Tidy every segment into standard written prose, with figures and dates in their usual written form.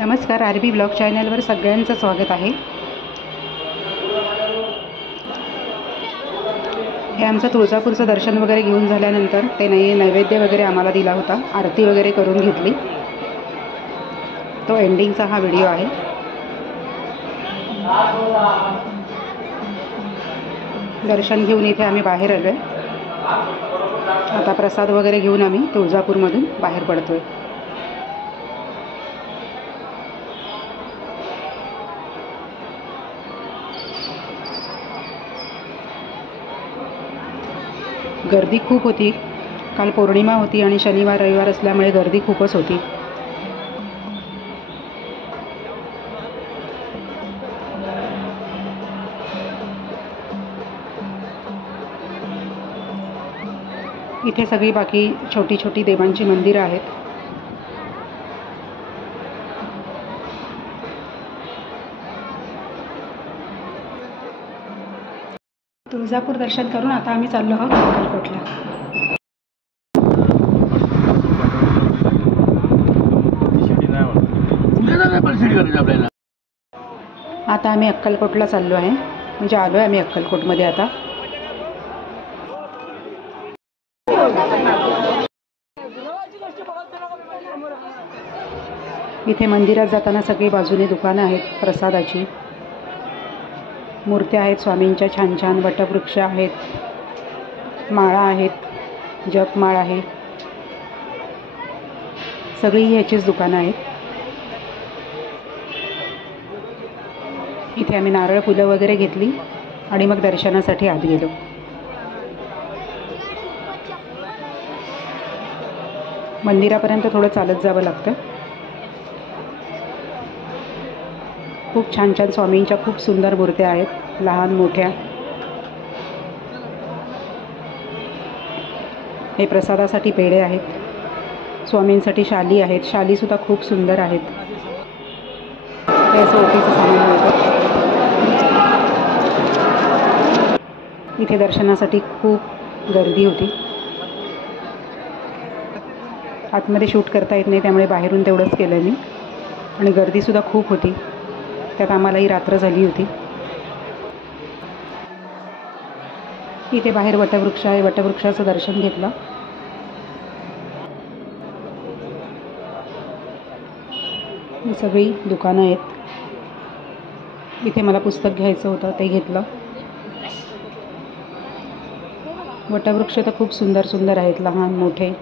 नमस्कार, RB blog चॅनलवर सगळ्यांचं स्वागत आहे। हे आमचं तुळजापूरचं दर्शन वगैरे घेऊन झाल्यानंतर ते नैवेद्य वगैरे आम्हाला दिला होता, आरती वगैरे करून घेतली। तो एंडिंगचा हा व्हिडिओ आहे। दर्शन घेऊन इथे आम्ही बाहेर आलोय। आता प्रसाद वगैरे घेऊन आम्ही तुळजापूरमधून बाहेर पडतोय। गर्दी खूप होती। काल पौर्णिमा होती आणि शनिवार रविवार असल्यामुळे गर्दी खूपच होती। इथे सगळी बाकी छोटी छोटी देवांची मंदिरं आहेत। तुळजापूर दर्शन करून आता आम्ही चाललो आहोत अक्कलकोटला। आता आम्ही अक्कलकोटला चाललो आहे, म्हणजे आलो आहे आम्ही अक्कलकोटमध्ये आता। इथे मंदिरात जाताना सगळी बाजूने दुकानं आहेत प्रसादाची। मूर्त्या आहेत स्वामींच्या छान छान, वटवृक्ष आहेत, माळा आहेत, जपमाळ आहे, सगळी ह्याचीच दुकानं आहेत। इथे आम्ही नारळ फुलं वगैरे घेतली आणि मग दर्शनासाठी आत गेलो। मंदिरापर्यंत थोडं चालत जावं लागतं। खूप छान छान स्वामींच्या खूप सुंदर मूर्त्या आहेत, लहान मोठ्या। हे प्रसादासाठी पेढे आहेत, स्वामींसाठी शाली आहेत, शालीसुद्धा खूप सुंदर आहेत। हे असं ओटीचं सामान मिळतं। इथे दर्शनासाठी खूप गर्दी होती। आतमध्ये शूट करता येत नाही त्यामुळे बाहेरून तेवढंच केलं मी, आणि गर्दीसुद्धा खूप होती, त्यात आम्हालाही रात्र झाली होती। इथे बाहेर वटवृक्ष आहे, वटवृक्षाचं दर्शन घेतलं। ही सगळी दुकानं आहेत। इथे मला पुस्तक घ्यायचं होतं, ते घेतलं। वटवृक्ष तर खूप सुंदर सुंदर आहेत, लहान मोठे।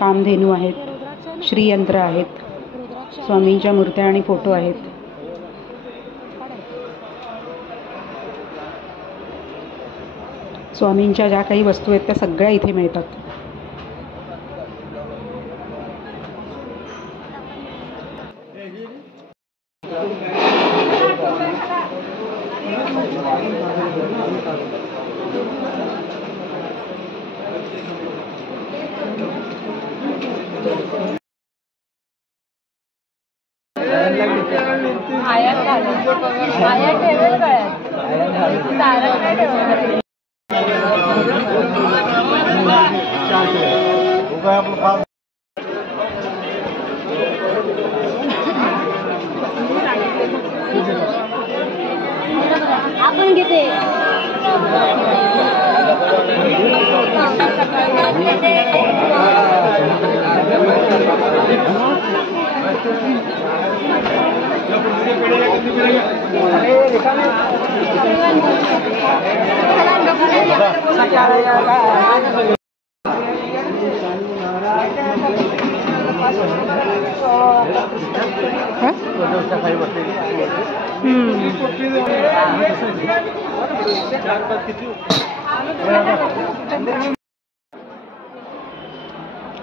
कामधेनू आहेत, श्रीयंत्र आहेत, स्वामींच्या मूर्त्या आणि फोटो आहेत। स्वामींच्या ज्या काही वस्तू आहेत त्या सगळ्या इथे मिळतात। आपण घेते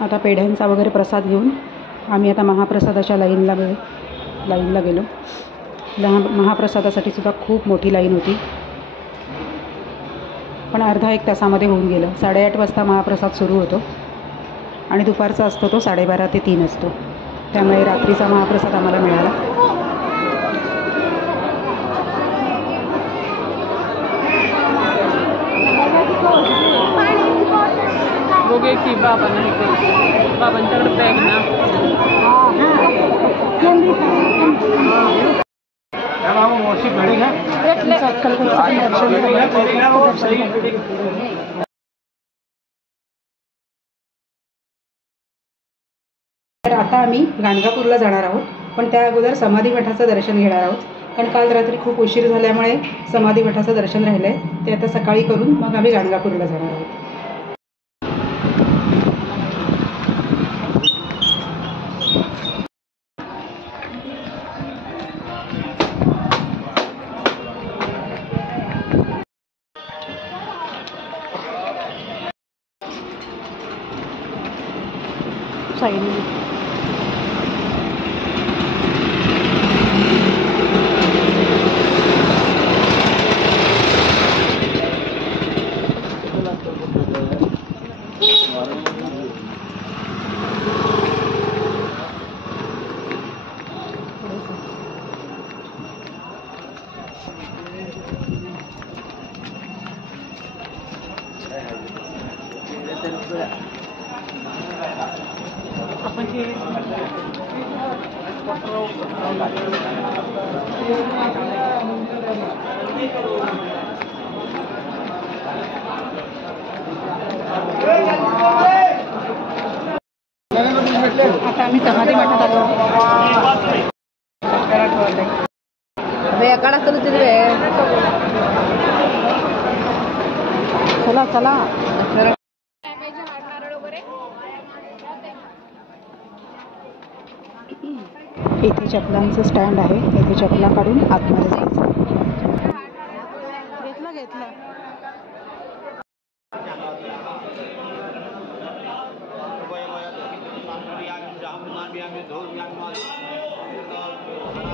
आता पेढ्यांचा वगैरे प्रसाद घेऊन आम्ही आता महाप्रसादाच्या लाईनला गेलो। महाप्रसादासाठी सुद्धा खूप मोठी लाईन होती, पण अर्धा एक तासामध्ये होऊन गेलं। 8:30 वाजता महाप्रसाद सुरू होतो आणि दुपारचा असतो तो 12:30 ते 3 असतो, त्यामुळे रात्रीचा महाप्रसाद आम्हाला मिळाला। बघूया की बाबांना हे करतो. बाबांच्याकडे बॅग ना. तर आता आम्ही गाणगापूरला जाणार आहोत, पण त्या अगोदर समाधी मठाचं दर्शन घेणार आहोत. कारण काल रात्री खूप उशीर झाल्यामुळे समाधी मठाचं दर्शन राहिलं आहे. ते आता सकाळी करून मग आम्ही गाणगापूरला जाणार आहोत. आता आम्ही समाधी मठात आलो. चला चला. इथे चपलांचं स्टँड आहे. इथे चपला काढून आतमध्ये जायचं. घेतलं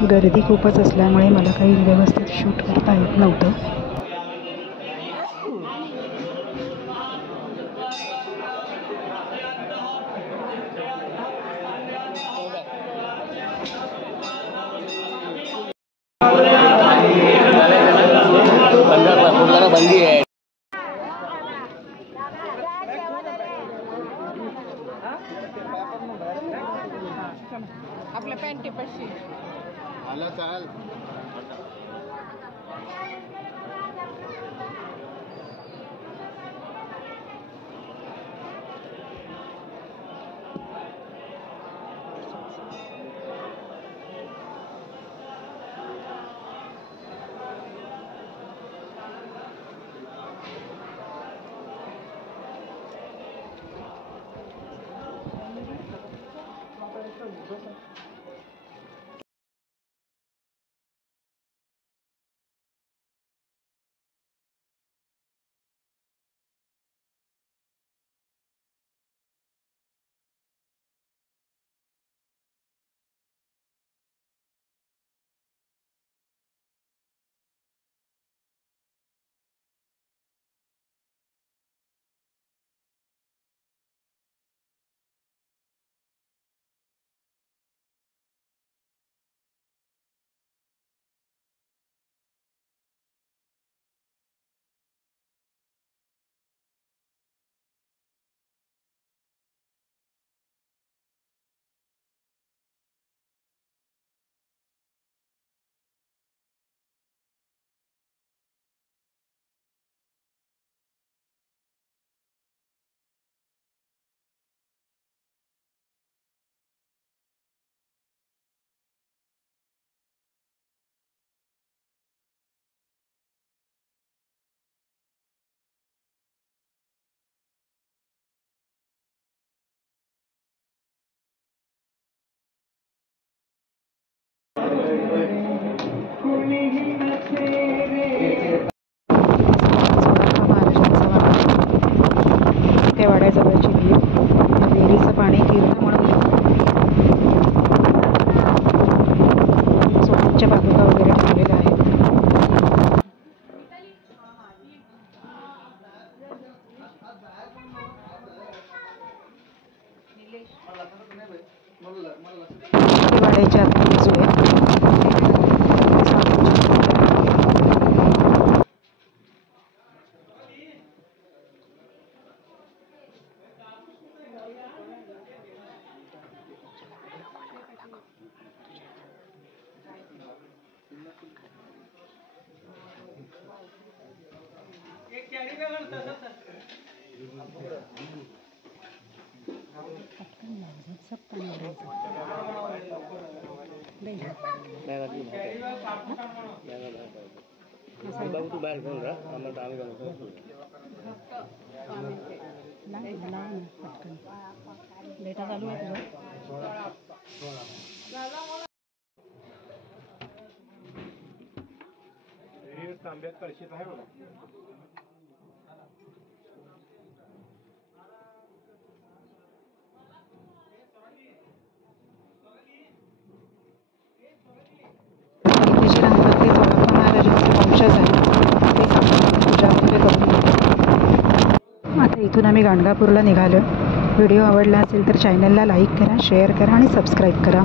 गर्दी खूपच असल्यामुळे मला काही व्यवस्थित शूट करता येत नव्हतं. बंदी आहे. आपल्या पॅन्टी पशी आला चाल. त्या वाड्याजवळची विहीर, विहिरीचं पाणी तीर्थ म्हणून सोन्याच्या पादुका वगैरे ठेवलेल्या आहेत. वाड्याच्या आत जाऊया. सब पाणी भरायचं दे. असं बाबू तू बाहेर घेऊन राहा आम्हाला आम्ही लाव ना पटकन. डेटा चालू आहे तुझं? तांब्यात कळशीत आहे बघा. इथे जे राहतात ते सोळाप्पा महाराजांचे वंशज आहेत. ते सांगतात पूजा वगैरे करून येतात. आता इथून आम्ही गाणगापूरला निघालो. व्हिडिओ आवडला असेल तर चॅनलला लाईक करा, शेअर करा आणि सबस्क्राईब करा.